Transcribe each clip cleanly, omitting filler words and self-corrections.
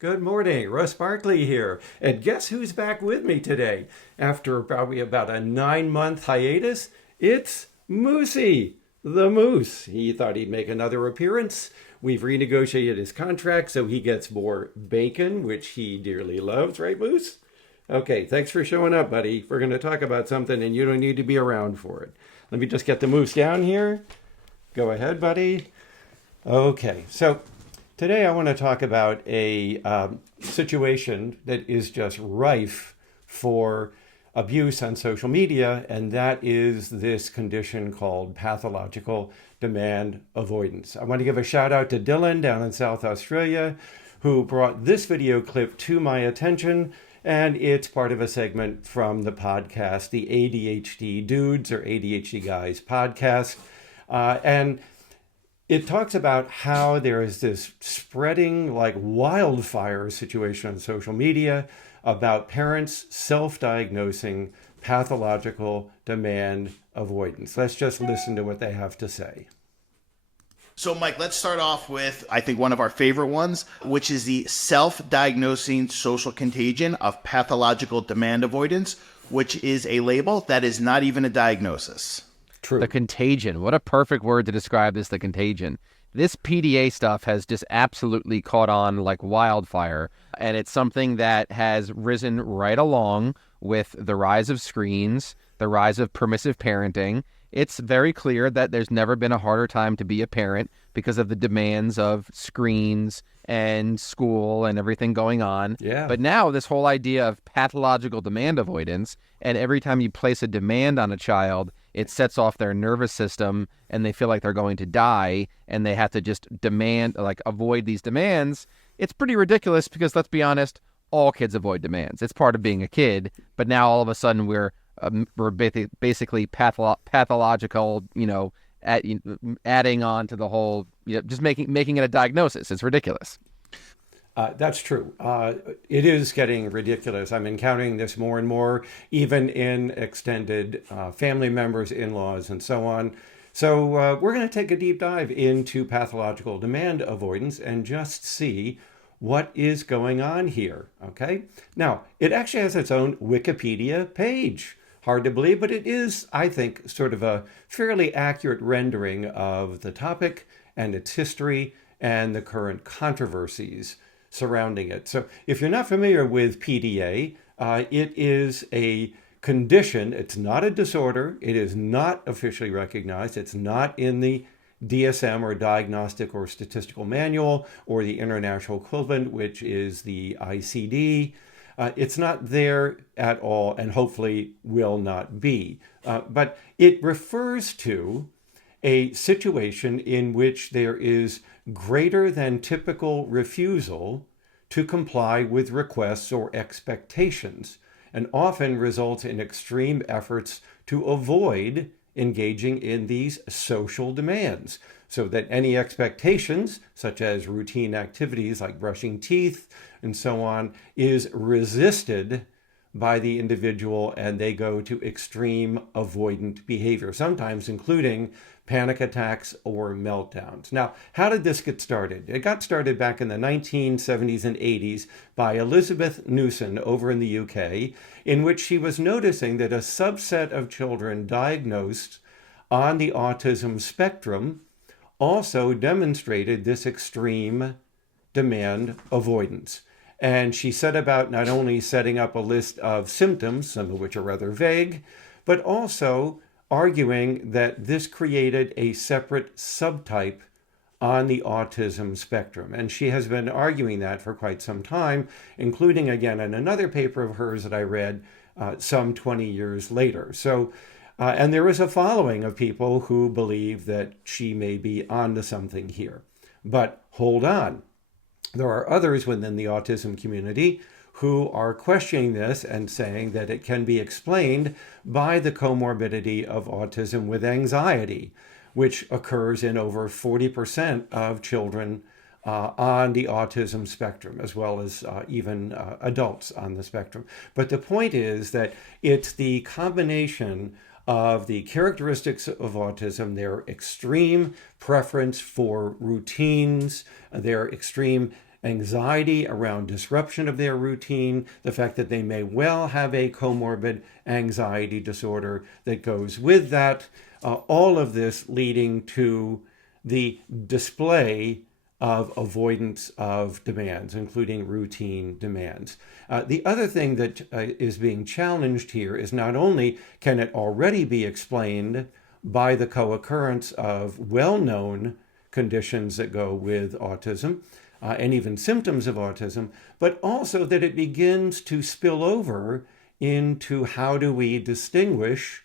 Good morning, Russ Barkley here. And guess who's back with me today? After probably about a 9-month hiatus, it's Moosey, the Moose. He thought he'd make another appearance. We've renegotiated his contract so he gets more bacon, which he dearly loves, right, Moose? Okay, thanks for showing up, buddy. We're going to talk about something and you don't need to be around for it. Let me just get the Moose down here. Go ahead, buddy. Okay, so today I want to talk about a situation that is just rife for abuse on social media, and that is this condition called pathological demand avoidance. I want to give a shout out to Dylan down in South Australia, who brought this video clip to my attention, and it's part of a segment from the podcast, the ADHD Dudes or ADHD Guys podcast. And it talks about how there is this spreading like wildfire situation on social media about parents self-diagnosing pathological demand avoidance. Let's just listen to what they have to say. So, Mike, let's start off with, I think, one of our favorite ones, which is the self-diagnosing social contagion of pathological demand avoidance, which is a label that is not even a diagnosis. True. The contagion. What a perfect word to describe this, the contagion. This PDA stuff has just absolutely caught on like wildfire, and it's something that has risen right along with the rise of screens, the rise of permissive parenting. It's very clear that there's never been a harder time to be a parent because of the demands of screens and school and everything going on. Yeah. But now this whole idea of pathological demand avoidance, and every time you place a demand on a child, it sets off their nervous system and they feel like they're going to die and they have to just demand, like avoid these demands. It's pretty ridiculous because, let's be honest, all kids avoid demands. It's part of being a kid. But now all of a sudden we're basically pathological, adding on to the whole, just making it a diagnosis. It's ridiculous. That's true. It is getting ridiculous. I'm encountering this more and more, even in extended family members, in-laws, and so on. So we're going to take a deep dive into pathological demand avoidance and just see what is going on here, okay? Now, it actually has its own Wikipedia page. Hard to believe, but it is, I think, sort of a fairly accurate rendering of the topic and its history and the current controversies surrounding it. So if you're not familiar with PDA, it is a condition. It's not a disorder. It is not officially recognized. It's not in the DSM or Diagnostic or Statistical Manual or the international equivalent, which is the ICD. It's not there at all and hopefully will not be. But it refers to a situation in which there is greater than typical refusal to comply with requests or expectations, and often results in extreme efforts to avoid engaging in these social demands, so that any expectations, such as routine activities like brushing teeth and so on, is resisted by the individual, and they go to extreme avoidant behavior, sometimes including panic attacks or meltdowns. Now, how did this get started? It got started back in the 1970s and 80s by Elizabeth Newson over in the UK, in which she was noticing that a subset of children diagnosed on the autism spectrum also demonstrated this extreme demand avoidance. And she set about not only setting up a list of symptoms, some of which are rather vague, but also arguing that this created a separate subtype on the autism spectrum. And she has been arguing that for quite some time, including again in another paper of hers that I read some 20 years later. So, and there is a following of people who believe that she may be onto something here. But hold on. There are others within the autism community who are questioning this and saying that it can be explained by the comorbidity of autism with anxiety, which occurs in over 40% of children on the autism spectrum, as well as even adults on the spectrum. But the point is that it's the combination of the characteristics of autism, their extreme preference for routines, their extreme anxiety around disruption of their routine, the fact that they may well have a comorbid anxiety disorder that goes with that, all of this leading to the display of avoidance of demands, including routine demands. The other thing that is being challenged here is not only can it already be explained by the co-occurrence of well-known conditions that go with autism, and even symptoms of autism, but also that it begins to spill over into how do we distinguish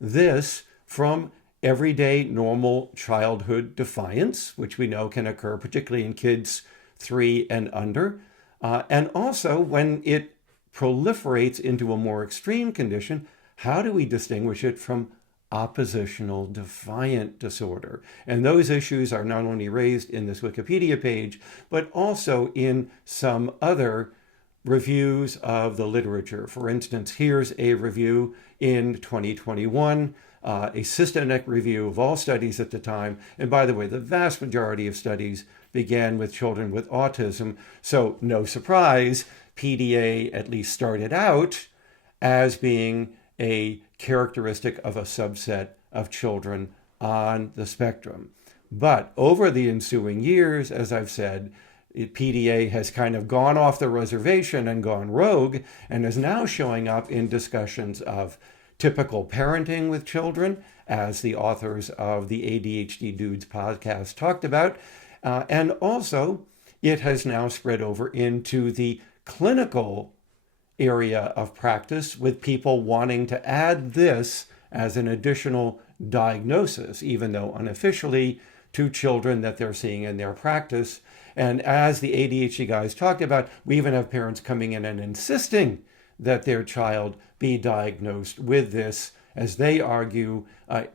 this from everyday normal childhood defiance, which we know can occur particularly in kids 3 and under, and also when it proliferates into a more extreme condition, how do we distinguish it from oppositional defiant disorder? And those issues are not only raised in this Wikipedia page, but also in some other reviews of the literature. For instance, here's a review in 2021, a systematic review of all studies at the time. And by the way, the vast majority of studies began with children with autism. So no surprise, PDA at least started out as being a characteristic of a subset of children on the spectrum. But over the ensuing years, as I've said, PDA has kind of gone off the reservation and gone rogue and is now showing up in discussions of typical parenting with children, as the authors of the ADHD Dudes podcast talked about. And also, it has now spread over into the clinical area of practice, with people wanting to add this as an additional diagnosis, even though unofficially, to children that they're seeing in their practice. And as the ADHD guys talked about, we even have parents coming in and insisting that their child be diagnosed with this, as they argue,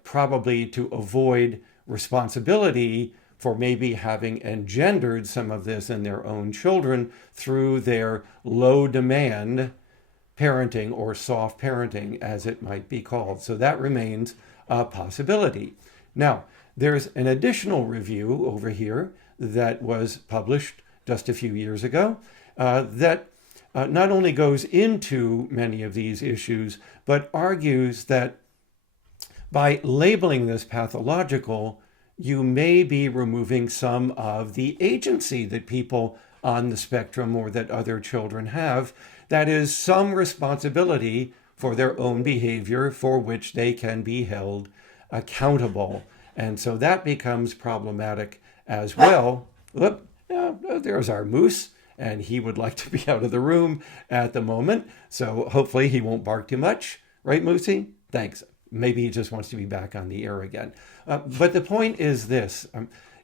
probably to avoid responsibility for maybe having engendered some of this in their own children through their low demand parenting, or soft parenting as it might be called. So that remains a possibility. Now, there's an additional review over here that was published just a few years ago that not only goes into many of these issues, but argues that by labeling this pathological, you may be removing some of the agency that people on the spectrum or that other children have. That is, some responsibility for their own behavior for which they can be held accountable. And so that becomes problematic as well. Look, there's our moose, and he would like to be out of the room at the moment. So hopefully he won't bark too much. Right, Moosey? Thanks. Maybe he just wants to be back on the air again. But the point is this.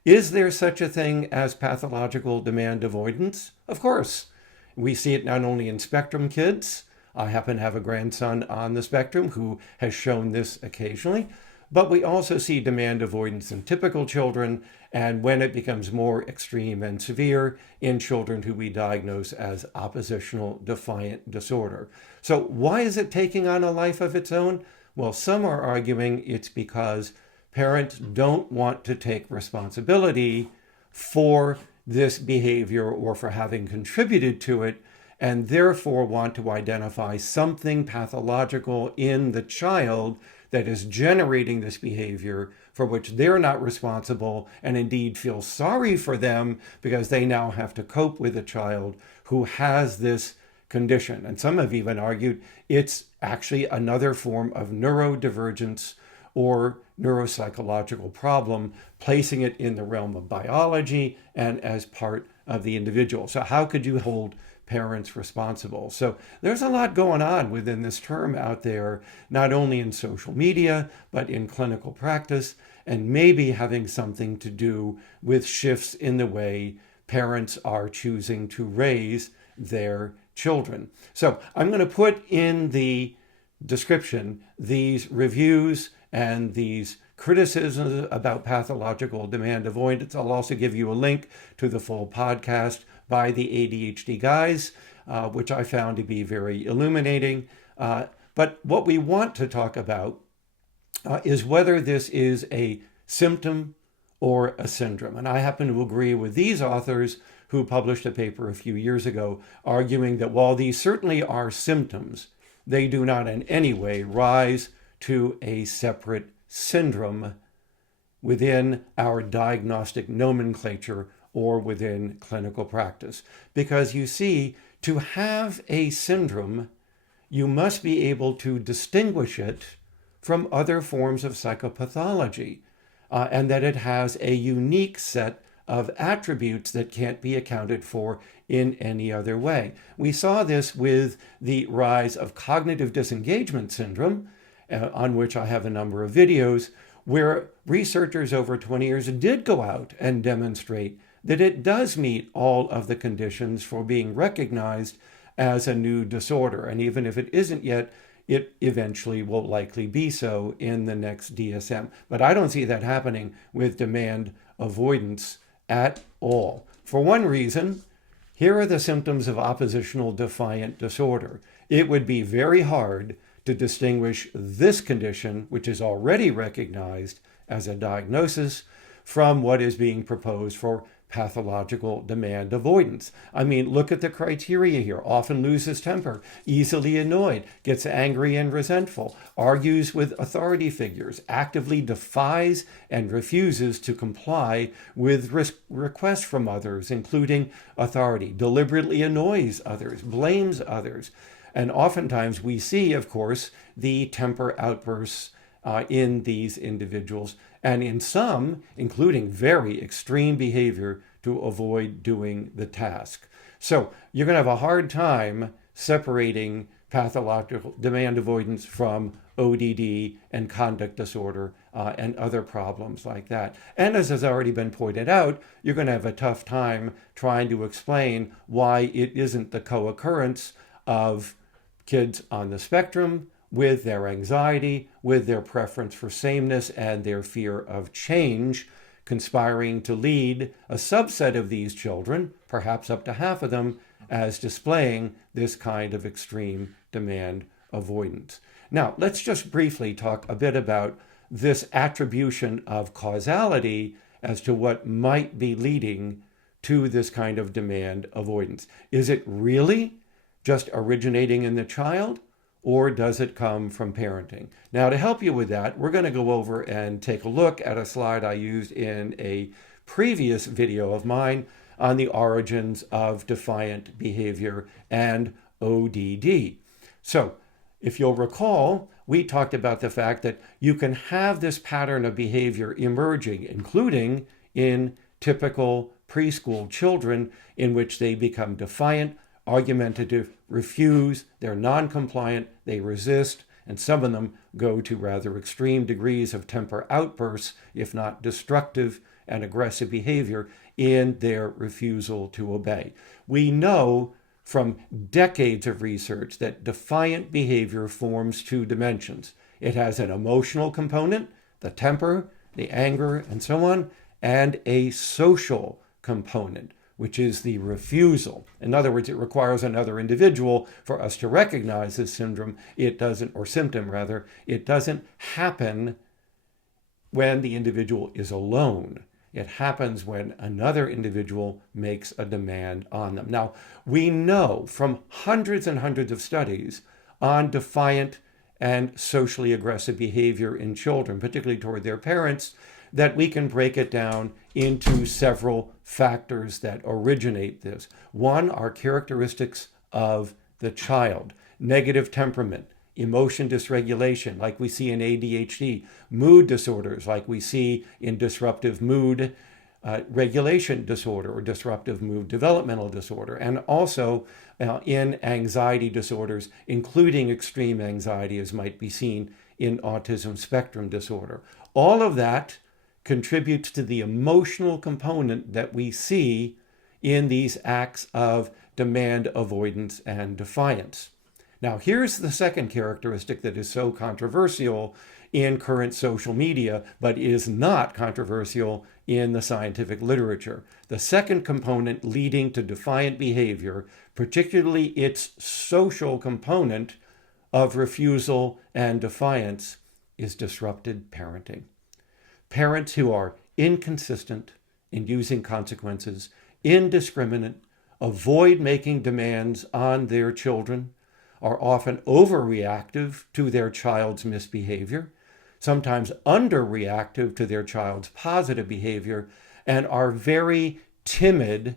Is there such a thing as pathological demand avoidance? Of course. We see it not only in spectrum kids. I happen to have a grandson on the spectrum who has shown this occasionally. But we also see demand avoidance in typical children, and when it becomes more extreme and severe, in children who we diagnose as oppositional defiant disorder. So why is it taking on a life of its own? Well, some are arguing it's because parents don't want to take responsibility for this behavior or for having contributed to it, and therefore want to identify something pathological in the child that is generating this behavior for which they're not responsible, and indeed feel sorry for them because they now have to cope with a child who has this condition. And some have even argued it's actually another form of neurodivergence or neuropsychological problem, placing it in the realm of biology and as part of the individual. So how could you hold parents responsible? So there's a lot going on within this term out there, not only in social media, but in clinical practice, and maybe having something to do with shifts in the way parents are choosing to raise their children. So I'm going to put in the description these reviews and these criticisms about pathological demand avoidance. I'll also give you a link to the full podcast by the ADHD guys, which I found to be very illuminating. But what we want to talk about is whether this is a symptom or a syndrome. And I happen to agree with these authors who published a paper a few years ago arguing that while these certainly are symptoms, they do not in any way rise to a separate syndrome within our diagnostic nomenclature or within clinical practice. Because you see, to have a syndrome, you must be able to distinguish it from other forms of psychopathology, and that it has a unique set of attributes that can't be accounted for in any other way. We saw this with the rise of cognitive disengagement syndrome, on which I have a number of videos, where researchers over 20 years did go out and demonstrate that it does meet all of the conditions for being recognized as a new disorder. And even if it isn't yet, it eventually will likely be so in the next DSM. But I don't see that happening with demand avoidance at all. For one reason, here are the symptoms of oppositional defiant disorder. It would be very hard to distinguish this condition, which is already recognized as a diagnosis, from what is being proposed for pathological demand avoidance. I mean, look at the criteria here. Often loses temper, easily annoyed, gets angry and resentful, argues with authority figures, actively defies and refuses to comply with requests from others, including authority, deliberately annoys others, blames others. And oftentimes we see, of course, the temper outbursts in these individuals, and in some, including very extreme behavior to avoid doing the task. So you're going to have a hard time separating pathological demand avoidance from ODD and conduct disorder and other problems like that. And as has already been pointed out, you're going to have a tough time trying to explain why it isn't the co-occurrence of kids on the spectrum with their anxiety, with their preference for sameness, and their fear of change, conspiring to lead a subset of these children, perhaps up to half of them, as displaying this kind of extreme demand avoidance. Now, let's just briefly talk a bit about this attribution of causality as to what might be leading to this kind of demand avoidance. Is it really just originating in the child, or does it come from parenting? Now, to help you with that, we're going to go over and take a look at a slide I used in a previous video of mine on the origins of defiant behavior and ODD. So, if you'll recall, we talked about the fact that you can have this pattern of behavior emerging, including in typical preschool children, in which they become defiant, argumentative, refuse, they're non-compliant, they resist, and some of them go to rather extreme degrees of temper outbursts, if not destructive and aggressive behavior, in their refusal to obey. We know from decades of research that defiant behavior forms two dimensions. It has an emotional component, the temper, the anger, and so on, and a social component, which is the refusal. In other words, it requires another individual for us to recognize this syndrome. It doesn't, or symptom rather, it doesn't happen when the individual is alone. It happens when another individual makes a demand on them. Now, we know from hundreds and hundreds of studies on defiant and socially aggressive behavior in children, particularly toward their parents, that we can break it down into several factors that originate this. One are characteristics of the child: negative temperament, emotion dysregulation, like we see in ADHD, mood disorders, like we see in disruptive mood regulation disorder or disruptive mood developmental disorder, and also in anxiety disorders, including extreme anxiety, as might be seen in autism spectrum disorder. All of that contributes to the emotional component that we see in these acts of demand avoidance and defiance. Now, here's the second characteristic that is so controversial in current social media, but is not controversial in the scientific literature. The second component leading to defiant behavior, particularly its social component of refusal and defiance, is disrupted parenting. Parents who are inconsistent in using consequences, indiscriminate, avoid making demands on their children, are often overreactive to their child's misbehavior, sometimes underreactive to their child's positive behavior, and are very timid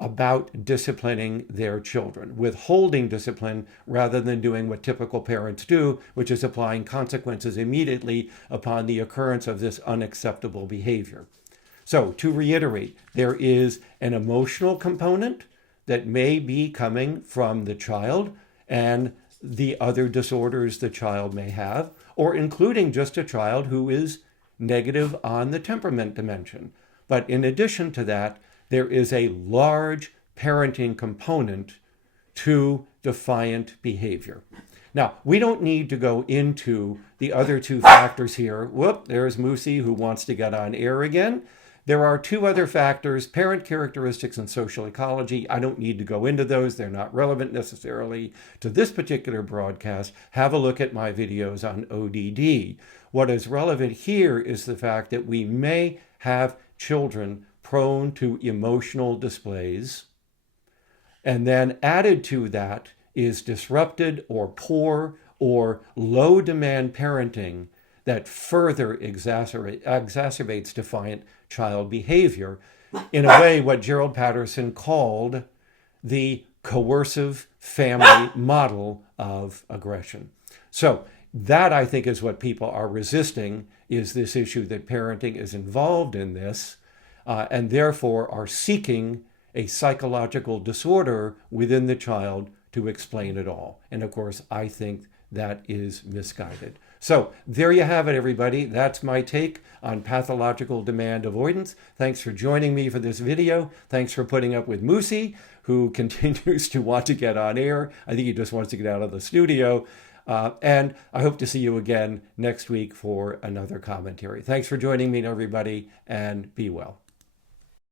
about disciplining their children, withholding discipline rather than doing what typical parents do, which is applying consequences immediately upon the occurrence of this unacceptable behavior. So, to reiterate, there is an emotional component that may be coming from the child and the other disorders the child may have, or including just a child who is negative on the temperament dimension. But in addition to that, there is a large parenting component to defiant behavior. Now, we don't need to go into the other two factors here. Whoop, there's Moosey who wants to get on air again. There are two other factors, parent characteristics and social ecology. I don't need to go into those. They're not relevant necessarily to this particular broadcast. Have a look at my videos on ODD. What is relevant here is the fact that we may have children prone to emotional displays. And then added to that is disrupted or poor or low demand parenting that further exacerbates defiant child behavior. In a way, what Gerald Patterson called the coercive family model of aggression. So that, I think, is what people are resisting, is this issue that parenting is involved in this, and therefore are seeking a psychological disorder within the child to explain it all. And of course, I think that is misguided. So there you have it, everybody. That's my take on pathological demand avoidance. Thanks for joining me for this video. Thanks for putting up with Moosey, who continues to want to get on air. I think he just wants to get out of the studio. And I hope to see you again next week for another commentary. Thanks for joining me, everybody, and be well.